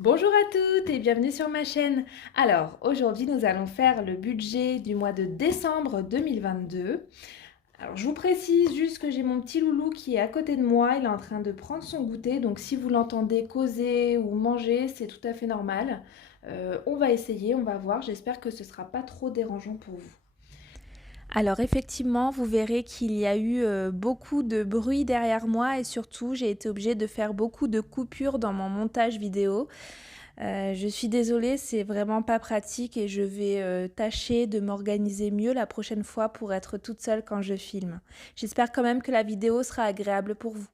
Bonjour à toutes et bienvenue sur ma chaîne. Alors aujourd'hui nous allons faire le budget du mois de décembre 2022. Alors je vous précise juste que j'ai mon petit loulou qui est à côté de moi, il est en train de prendre son goûter, donc si vous l'entendez causer ou manger, c'est tout à fait normal. On va essayer, on va voir, j'espère que ce ne sera pas trop dérangeant pour vous. Alors effectivement, vous verrez qu'il y a eu beaucoup de bruit derrière moi et surtout j'ai été obligée de faire beaucoup de coupures dans mon montage vidéo. Je suis désolée, c'est vraiment pas pratique et je vais tâcher de m'organiser mieux la prochaine fois pour être toute seule quand je filme. J'espère quand même que la vidéo sera agréable pour vous.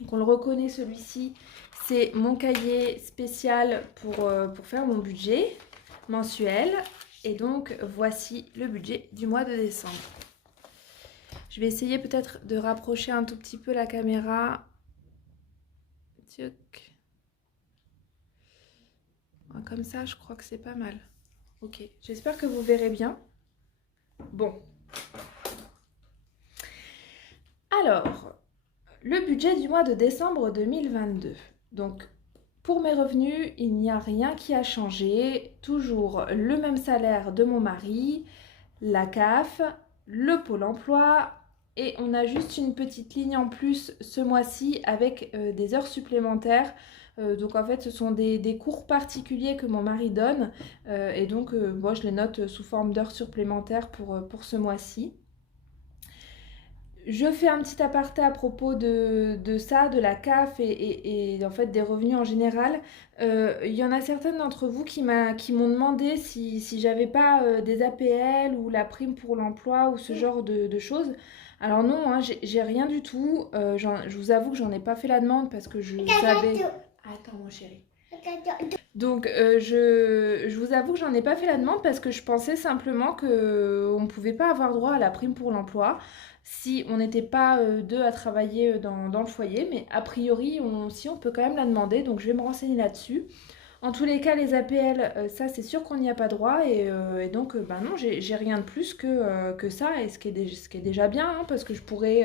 Donc on le reconnaît, celui-ci, c'est mon cahier spécial pour faire mon budget mensuel. Et donc voici le budget du mois de décembre. Je vais essayer peut-être de rapprocher un tout petit peu la caméra. Comme ça, je crois que c'est pas mal. Ok, j'espère que vous verrez bien. Bon. Alors, le budget du mois de décembre 2022. Donc, pour mes revenus, il n'y a rien qui a changé. Toujours le même salaire de mon mari, la CAF, le Pôle emploi et on a juste une petite ligne en plus ce mois-ci avec des heures supplémentaires. Donc en fait ce sont des cours particuliers que mon mari donne et donc moi je les note sous forme d'heures supplémentaires pour ce mois-ci. Je fais un petit aparté à propos de ça, de la CAF et en fait des revenus en général. Il y en a certaines d'entre vous qui m'ont demandé si j'avais pas des APL ou la prime pour l'emploi ou ce genre de choses. Alors non, hein, j'ai rien du tout. Je vous avoue que j'en ai pas fait la demande parce que je savais... Attends mon chéri. Donc je vous avoue que j'en ai pas fait la demande parce que je pensais simplement qu'on ne pouvait pas avoir droit à la prime pour l'emploi si on n'était pas deux à travailler dans le foyer, mais a priori si on peut quand même la demander, donc je vais me renseigner là-dessus. En tous les cas, les APL, ça c'est sûr qu'on n'y a pas droit et donc ben non, j'ai rien de plus que ça, et ce qui est déjà bien, hein, parce que je pourrais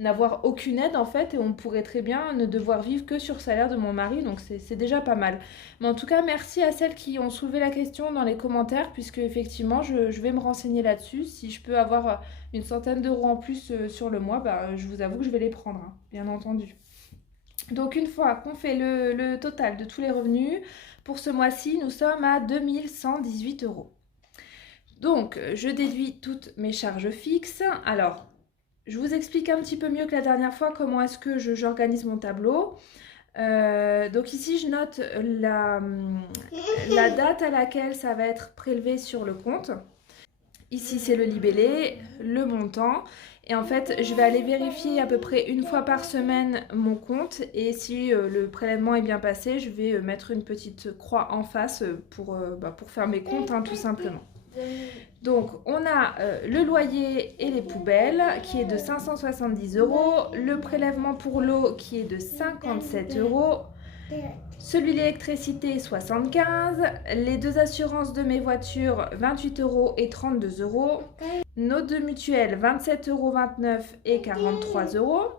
n'avoir aucune aide en fait et on pourrait très bien ne devoir vivre que sur le salaire de mon mari, donc c'est déjà pas mal. Mais en tout cas, merci à celles qui ont soulevé la question dans les commentaires, puisque effectivement je vais me renseigner là-dessus. Si je peux avoir une centaine d'euros en plus sur le mois, bah, je vous avoue que je vais les prendre, hein, bien entendu. Donc une fois qu'on fait le total de tous les revenus, pour ce mois-ci, nous sommes à 2118 euros. Donc je déduis toutes mes charges fixes. Alors, je vous explique un petit peu mieux que la dernière fois comment est-ce que j'organise mon tableau. Donc ici, je note la date à laquelle ça va être prélevé sur le compte. Ici, c'est le libellé, le montant. Et en fait, je vais aller vérifier à peu près une fois par semaine mon compte. Et si le prélèvement est bien passé, je vais mettre une petite croix en face pour faire mes comptes, hein, tout simplement. Donc, on a le loyer et les poubelles qui est de 570 euros. Le prélèvement pour l'eau qui est de 57 euros. Celui de l'électricité 75, les deux assurances de mes voitures 28 euros et 32 euros, nos deux mutuelles 27,29 euros et 43 euros,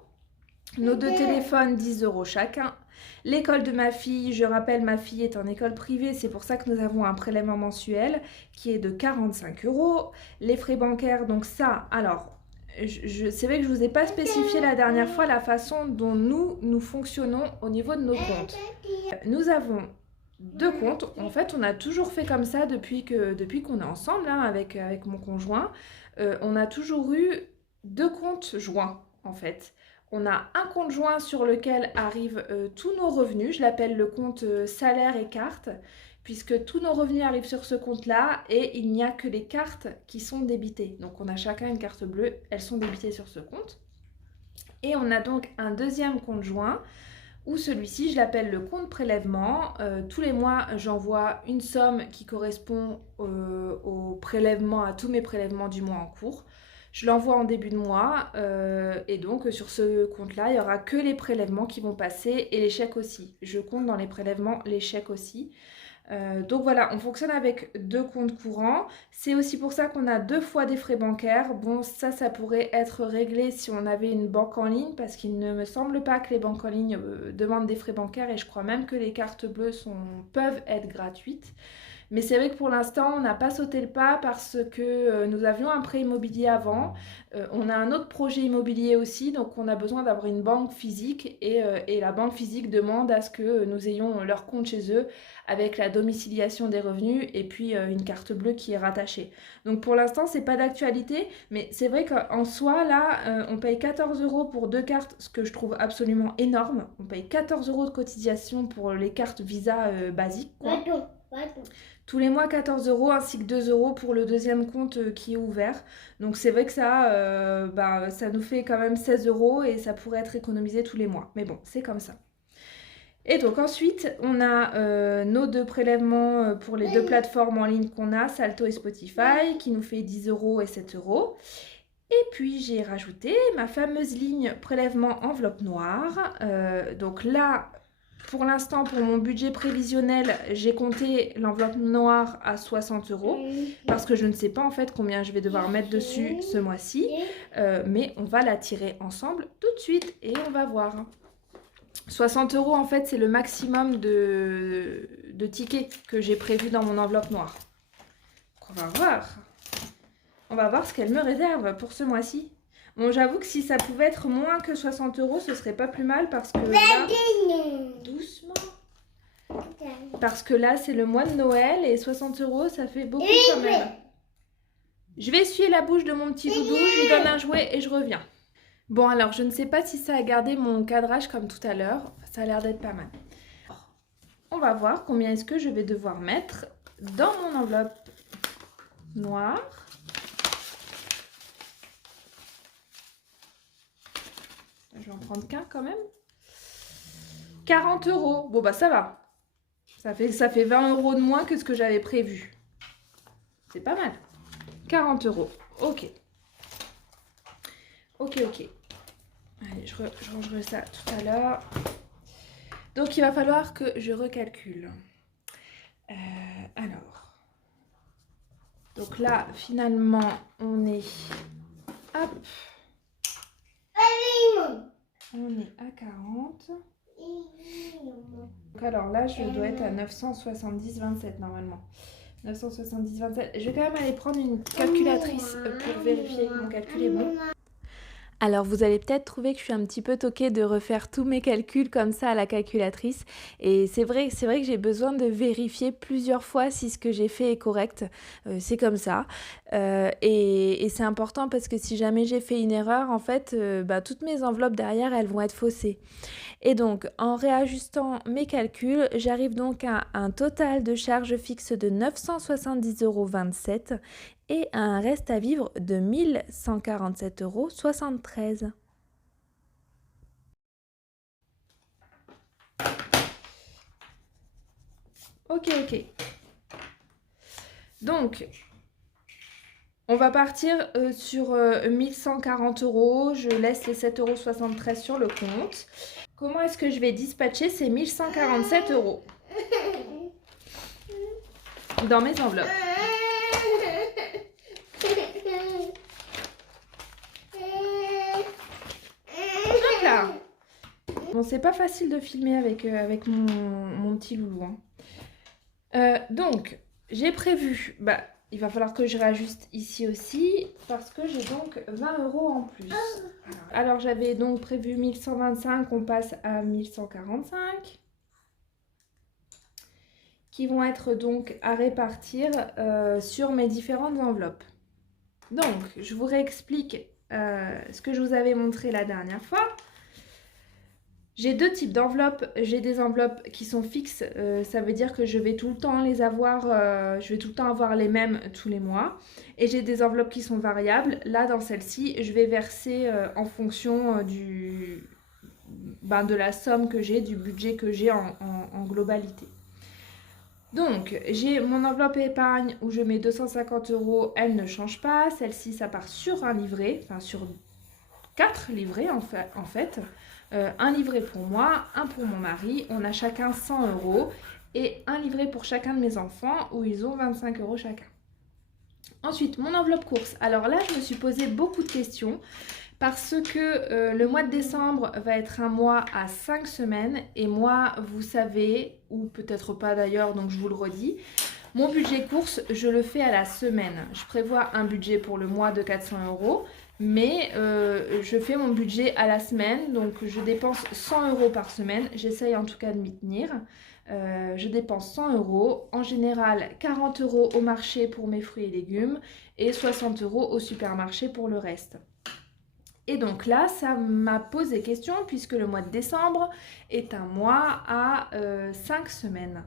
nos deux téléphones 10 euros chacun, l'école de ma fille, je rappelle ma fille est en école privée, c'est pour ça que nous avons un prélèvement mensuel qui est de 45 euros, les frais bancaires, donc ça, alors c'est vrai que je ne vous ai pas spécifié la dernière fois la façon dont nous fonctionnons au niveau de nos comptes. Nous avons deux comptes. En fait, on a toujours fait comme ça depuis qu'on est ensemble, hein, avec mon conjoint. On a toujours eu deux comptes joints, en fait. On a un compte joint sur lequel arrivent tous nos revenus. Je l'appelle le compte salaire et carte, puisque tous nos revenus arrivent sur ce compte-là et il n'y a que les cartes qui sont débitées. Donc on a chacun une carte bleue, elles sont débitées sur ce compte. Et on a donc un deuxième compte joint où celui-ci, je l'appelle le compte prélèvement. Tous les mois, j'envoie une somme qui correspond au prélèvement, à tous mes prélèvements du mois en cours. Je l'envoie en début de mois et donc sur ce compte-là, il n'y aura que les prélèvements qui vont passer et les chèques aussi. Je compte dans les prélèvements les chèques aussi. Donc voilà, on fonctionne avec 2 comptes courants. C'est aussi pour ça qu'on a 2 fois des frais bancaires. Bon, ça pourrait être réglé si on avait une banque en ligne, parce qu'il ne me semble pas que les banques en ligne demandent des frais bancaires, et je crois même que les cartes bleues peuvent être gratuites. Mais c'est vrai que pour l'instant, on n'a pas sauté le pas parce que nous avions un prêt immobilier avant. On a un autre projet immobilier aussi, donc on a besoin d'avoir une banque physique et la banque physique demande à ce que nous ayons leur compte chez eux avec la domiciliation des revenus et puis une carte bleue qui est rattachée. Donc pour l'instant, c'est pas d'actualité, mais c'est vrai qu'en soi, là, on paye 14 € pour 2 cartes, ce que je trouve absolument énorme. On paye 14 € de cotisation pour les cartes Visa basiques, quoi. Tous les mois 14 € ainsi que 2 € pour le deuxième compte qui est ouvert. Donc c'est vrai que ça nous fait quand même 16 € et ça pourrait être économisé tous les mois. Mais bon, c'est comme ça. Et donc ensuite, on a nos 2 prélèvements pour les 2 plateformes en ligne qu'on a, Salto et Spotify, qui nous fait 10 € et 7 €. Et puis j'ai rajouté ma fameuse ligne prélèvement enveloppe noire. Donc là, pour l'instant, pour mon budget prévisionnel, j'ai compté l'enveloppe noire à 60 € parce que je ne sais pas en fait combien je vais devoir mettre dessus ce mois-ci. Mais on va la tirer ensemble tout de suite et on va voir. 60 € en fait, c'est le maximum de tickets que j'ai prévu dans mon enveloppe noire. Donc, on va voir. On va voir ce qu'elle me réserve pour ce mois-ci. Bon, j'avoue que si ça pouvait être moins que 60 €, ce serait pas plus mal parce que là... Doucement. Parce que là, c'est le mois de Noël et 60 €, ça fait beaucoup quand même. Je vais essuyer la bouche de mon petit doudou, je lui donne un jouet et je reviens. Bon, alors, je ne sais pas si ça a gardé mon cadrage comme tout à l'heure. Ça a l'air d'être pas mal. On va voir combien est-ce que je vais devoir mettre dans mon enveloppe noire. Je vais en prendre qu'un quand même. 40 €. Bon, bah ça va. Ça fait 20 € de moins que ce que j'avais prévu. C'est pas mal. 40 €. Ok. Ok. Allez, je rangerai ça tout à l'heure. Donc, il va falloir que je recalcule. Alors. Donc là, finalement, on est... Hop. On est à 40. Donc alors là, je dois être à 970,27 normalement. 970,27. Je vais quand même aller prendre une calculatrice pour vérifier que mon calcul est bon. Alors vous allez peut-être trouver que je suis un petit peu toquée de refaire tous mes calculs comme ça à la calculatrice. Et c'est vrai que j'ai besoin de vérifier plusieurs fois si ce que j'ai fait est correct. C'est comme ça. Et c'est important parce que si jamais j'ai fait une erreur, en fait, toutes mes enveloppes derrière, elles vont être faussées. Et donc, en réajustant mes calculs, j'arrive donc à un total de charges fixes de 970,27 € et à un reste à vivre de 1147,73 €. Ok. Donc, on va partir sur 1140 €. Je laisse les 7,73 € sur le compte. Comment est-ce que je vais dispatcher ces 1147 € dans mes enveloppes? Hop là. Bon, c'est pas facile de filmer avec mon petit loulou. Donc, j'ai prévu... il va falloir que je réajuste ici aussi parce que j'ai donc 20 € en plus. Alors, j'avais donc prévu 1125, on passe à 1145. Qui vont être donc à répartir sur mes différentes enveloppes. Donc, je vous réexplique ce que je vous avais montré la dernière fois. J'ai 2 types d'enveloppes. J'ai des enveloppes qui sont fixes, ça veut dire que je vais tout le temps les avoir, je vais tout le temps avoir les mêmes tous les mois. Et j'ai des enveloppes qui sont variables. Là, dans celle-ci, je vais verser en fonction de la somme que j'ai, du budget que j'ai en globalité. Donc, j'ai mon enveloppe épargne où je mets 250 €, elle ne change pas. Celle-ci, ça part sur un livret, enfin sur 4 livrets en fait. un livret pour moi, un pour mon mari. On a chacun 100 € et un livret pour chacun de mes enfants où ils ont 25 € chacun. Ensuite, mon enveloppe course. Alors là, je me suis posé beaucoup de questions parce que le mois de décembre va être un mois à 5 semaines et moi, vous savez, ou peut-être pas d'ailleurs, donc je vous le redis, mon budget course, je le fais à la semaine. Je prévois un budget pour le mois de 400 €, mais je fais mon budget à la semaine, donc je dépense 100 € par semaine. J'essaye en tout cas de m'y tenir. Je dépense 100 €, en général 40 € au marché pour mes fruits et légumes et 60 € au supermarché pour le reste. Et donc là, ça m'a posé question puisque le mois de décembre est un mois à 5 semaines.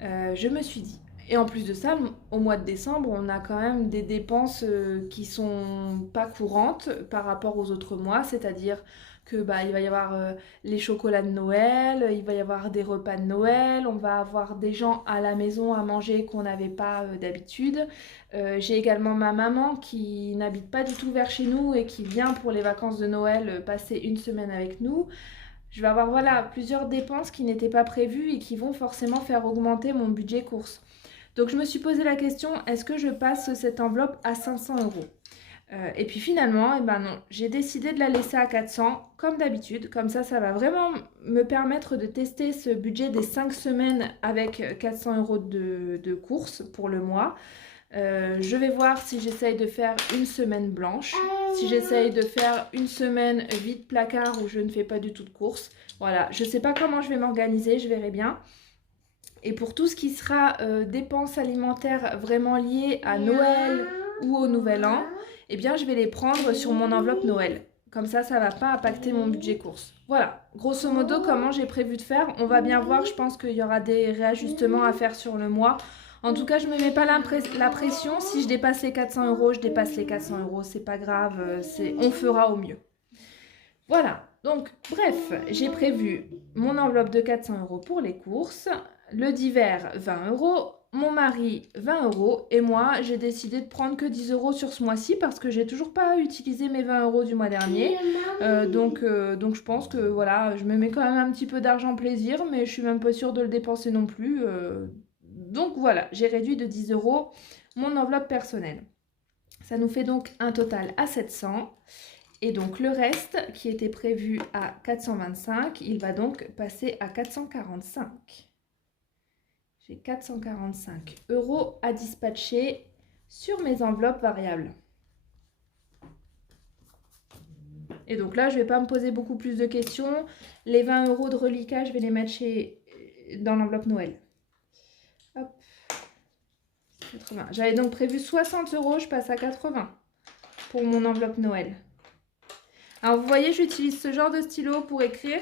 Je me suis dit, et en plus de ça, au mois de décembre, on a quand même des dépenses qui sont pas courantes par rapport aux autres mois, c'est-à-dire que il va y avoir les chocolats de Noël, il va y avoir des repas de Noël, on va avoir des gens à la maison à manger qu'on n'avait pas d'habitude. J'ai également ma maman qui n'habite pas du tout vers chez nous et qui vient pour les vacances de Noël passer une semaine avec nous. Je vais avoir voilà, plusieurs dépenses qui n'étaient pas prévues et qui vont forcément faire augmenter mon budget course. Donc je me suis posé la question, est-ce que je passe cette enveloppe à 500 €? Et puis finalement, eh ben non, j'ai décidé de la laisser à 400 comme d'habitude. Comme ça va vraiment me permettre de tester ce budget des 5 semaines avec 400 € de courses pour le mois. Je vais voir si j'essaye de faire une semaine blanche, si j'essaye de faire une semaine vide placard où je ne fais pas du tout de courses. Voilà, je ne sais pas comment je vais m'organiser, je verrai bien. Et pour tout ce qui sera dépenses alimentaires vraiment liées à Noël ou au Nouvel An, eh bien je vais les prendre sur mon enveloppe Noël. Comme ça ne va pas impacter mon budget course. Voilà, grosso modo, comment j'ai prévu de faire. On va bien voir, je pense qu'il y aura des réajustements à faire sur le mois. En tout cas, je ne me mets pas la pression. Si je dépasse les 400 €, je dépasse les 400 €. C'est pas grave, on fera au mieux. Voilà, donc bref, j'ai prévu mon enveloppe de 400 € pour les courses. Le d'hiver, 20 €. Mon mari, 20 €. Et moi, j'ai décidé de prendre que 10 € sur ce mois-ci parce que j'ai toujours pas utilisé mes 20 € du mois dernier. Donc je pense que voilà, je me mets quand même un petit peu d'argent plaisir, mais je suis même pas sûre de le dépenser non plus. Donc voilà, j'ai réduit de 10 € mon enveloppe personnelle. Ça nous fait donc un total à 700. Et donc le reste qui était prévu à 425, il va donc passer à 445. J'ai 445 € à dispatcher sur mes enveloppes variables. Et donc là, je ne vais pas me poser beaucoup plus de questions. Les 20 € de reliquat, je vais les mettre dans l'enveloppe Noël. Hop. 80. J'avais donc prévu 60 €, je passe à 80 pour mon enveloppe Noël. Alors vous voyez, j'utilise ce genre de stylo pour écrire.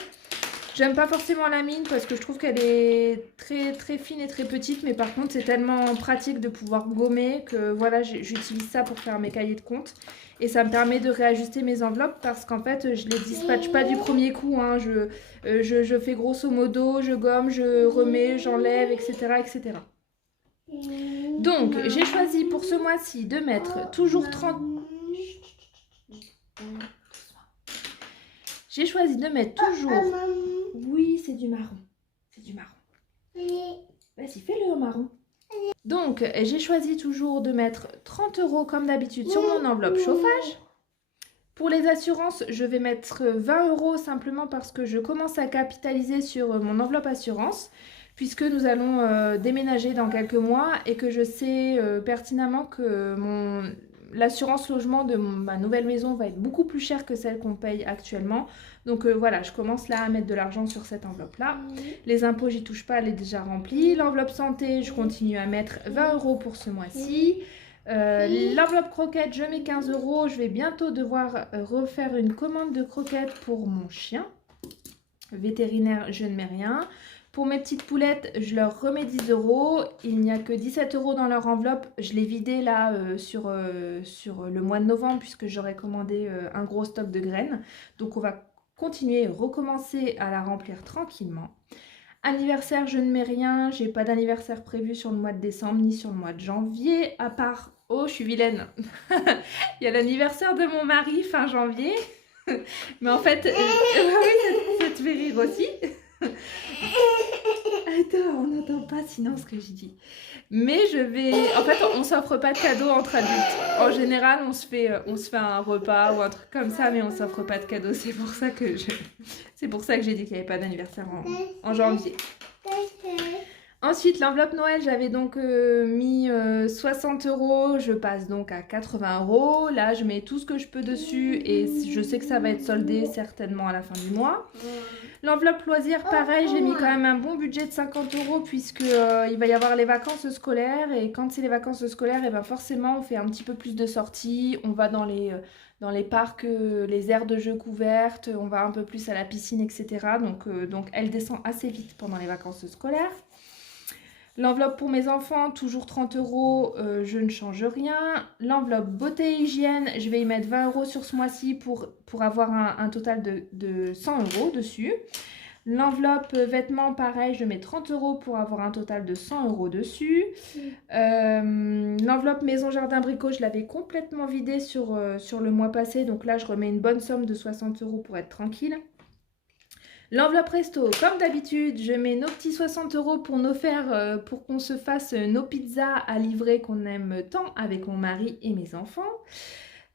J'aime pas forcément la mine parce que je trouve qu'elle est très très fine et très petite, mais par contre c'est tellement pratique de pouvoir gommer que voilà, j'utilise ça pour faire mes cahiers de compte. Et ça me permet de réajuster mes enveloppes parce qu'en fait je les dispatche pas du premier coup, hein. Je fais grosso modo, je gomme, je remets, j'enlève, etc., etc. Donc j'ai choisi pour ce mois-ci de mettre toujours 30... J'ai choisi de mettre toujours... Oui, c'est du marron. C'est du marron. Vas-y, fais-le au marron. Donc, j'ai choisi toujours de mettre 30 € comme d'habitude sur mon enveloppe chauffage. Pour les assurances, je vais mettre 20 € simplement parce que je commence à capitaliser sur mon enveloppe assurance puisque nous allons déménager dans quelques mois et que je sais pertinemment que l'assurance logement de ma nouvelle maison va être beaucoup plus chère que celle qu'on paye actuellement. Donc voilà, je commence là à mettre de l'argent sur cette enveloppe-là. Les impôts, j'y touche pas, elle est déjà remplie. L'enveloppe santé, je continue à mettre 20 € pour ce mois-ci. L'enveloppe croquette, je mets 15 €. Je vais bientôt devoir refaire une commande de croquettes pour mon chien. Vétérinaire, je ne mets rien. Pour mes petites poulettes, je leur remets 10 €. Il n'y a que 17 € dans leur enveloppe. Je l'ai vidé là sur le mois de novembre puisque j'aurais commandé un gros stock de graines. Donc on va continuer, recommencer à la remplir tranquillement. Anniversaire, je ne mets rien. J'ai pas d'anniversaire prévu sur le mois de décembre ni sur le mois de janvier. À part, oh je suis vilaine. Il y a l'anniversaire de mon mari fin janvier. Mais en fait, oui, vais rire aussi. Attends, on n'entend pas sinon ce que je dis. Mais je vais... En fait, on s'offre pas de cadeaux entre adultes. En général, on se fait un repas ou un truc comme ça, mais on s'offre pas de cadeaux. C'est pour ça que j'ai dit qu'il n'y avait pas d'anniversaire en janvier. Ensuite, l'enveloppe Noël, j'avais donc mis 60 €. Je passe donc à 80 €. Là, je mets tout ce que je peux dessus et je sais que ça va être soldé certainement à la fin du mois. L'enveloppe loisirs, pareil, j'ai mis quand même un bon budget de 50 € puisque il va y avoir les vacances scolaires. Et quand c'est les vacances scolaires, et ben forcément, on fait un petit peu plus de sorties. On va dans les parcs, les aires de jeux couvertes. On va un peu plus à la piscine, etc. Donc elle descend assez vite pendant les vacances scolaires. L'enveloppe pour mes enfants, toujours 30 €, je ne change rien. L'enveloppe beauté et hygiène, je vais y mettre 20 € sur ce mois-ci pour avoir un total de 100 € dessus. L'enveloppe vêtements, pareil, je mets 30 € pour avoir un total de 100 € dessus. L'enveloppe maison jardin bricot, je l'avais complètement vidée sur le mois passé. Donc là, je remets une bonne somme de 60 € pour être tranquille. L'enveloppe resto, comme d'habitude, je mets nos petits 60 € pour nous faire, pour qu'on se fasse nos pizzas à livrer qu'on aime tant avec mon mari et mes enfants.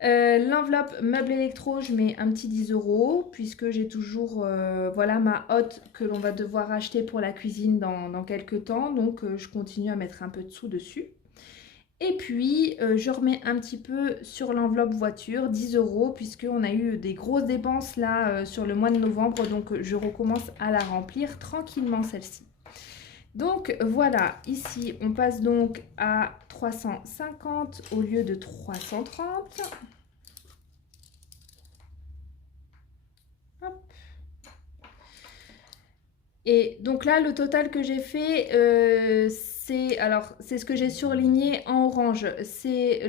L'enveloppe meuble électro, je mets un petit 10 € puisque j'ai toujours voilà, ma hotte que l'on va devoir acheter pour la cuisine dans quelques temps. Donc je continue à mettre un peu de sous dessus. Et puis, je remets un petit peu sur l'enveloppe voiture, 10 € puisqu'on a eu des grosses dépenses là sur le mois de novembre. Donc, je recommence à la remplir tranquillement celle-ci. Donc, voilà, ici, on passe donc à 350 au lieu de 330. Hop. Et donc là, le total que j'ai fait, c'est ce que j'ai surligné en orange. C'est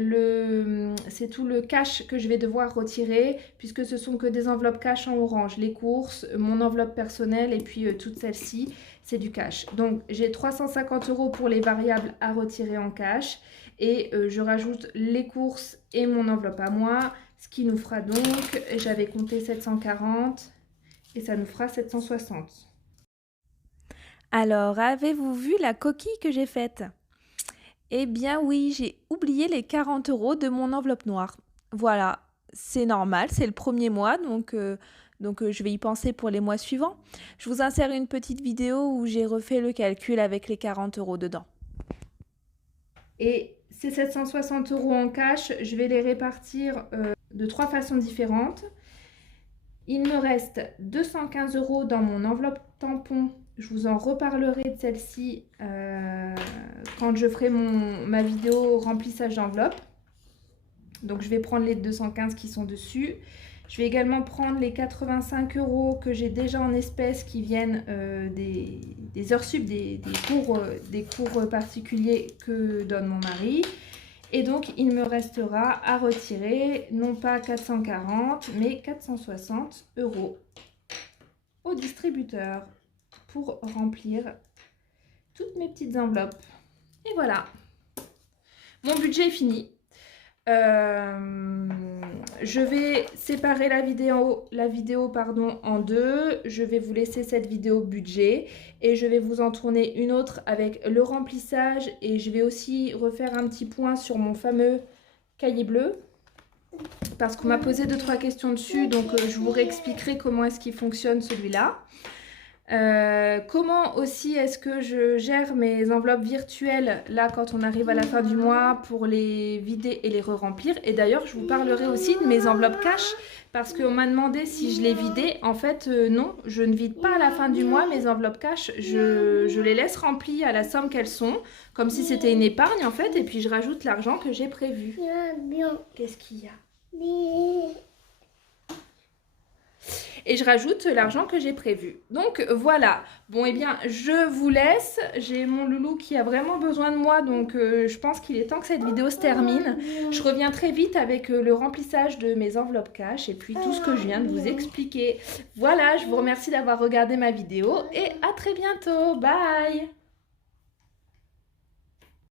tout le cash que je vais devoir retirer puisque ce sont que des enveloppes cash en orange. Les courses, mon enveloppe personnelle et puis toute celle-ci, c'est du cash. Donc j'ai 350 € pour les variables à retirer en cash et je rajoute les courses et mon enveloppe à moi, ce qui nous fera donc, j'avais compté 740 et ça nous fera 760. Alors, avez-vous vu la coquille que j'ai faite? Eh bien oui, j'ai oublié les 40 € de mon enveloppe noire. Voilà, c'est normal, c'est le premier mois, donc je vais y penser pour les mois suivants. Je vous insère une petite vidéo où j'ai refait le calcul avec les 40 € dedans. Et ces 760 € en cash, je vais les répartir de 3 façons différentes. Il me reste 215 € dans mon enveloppe tampon. Je vous en reparlerai de celle-ci quand je ferai ma vidéo remplissage d'enveloppe. Donc je vais prendre les 215 qui sont dessus. Je vais également prendre les 85 € que j'ai déjà en espèces qui viennent des heures sup, des cours particuliers que donne mon mari. Et donc, il me restera à retirer non pas 440, mais 460 € au distributeur pour remplir toutes mes petites enveloppes. Et voilà, mon budget est fini. Je vais séparer la vidéo en deux. Je vais vous laisser cette vidéo budget et je vais vous en tourner une autre avec le remplissage et je vais aussi refaire un petit point sur mon fameux cahier bleu parce qu'on m'a posé 2-3 questions dessus, donc je vous réexpliquerai comment est-ce qu'il fonctionne celui-là. Comment aussi est-ce que je gère mes enveloppes virtuelles là quand on arrive à la fin du mois pour les vider et les re-remplir. Et d'ailleurs je vous parlerai aussi de mes enveloppes cash parce qu'on m'a demandé si je les vidais. En fait non, je ne vide pas à la fin du mois mes enveloppes cash, je les laisse remplies à la somme qu'elles sont comme si c'était une épargne en fait, et puis je rajoute l'argent que j'ai prévu. Qu'est-ce qu'il y a? Et je rajoute l'argent que j'ai prévu. Donc voilà, bon et bien je vous laisse, j'ai mon loulou qui a vraiment besoin de moi, donc je pense qu'il est temps que cette vidéo se termine. Je reviens très vite avec le remplissage de mes enveloppes cash et puis tout ce que je viens de vous expliquer. Voilà, je vous remercie d'avoir regardé ma vidéo et à très bientôt, bye.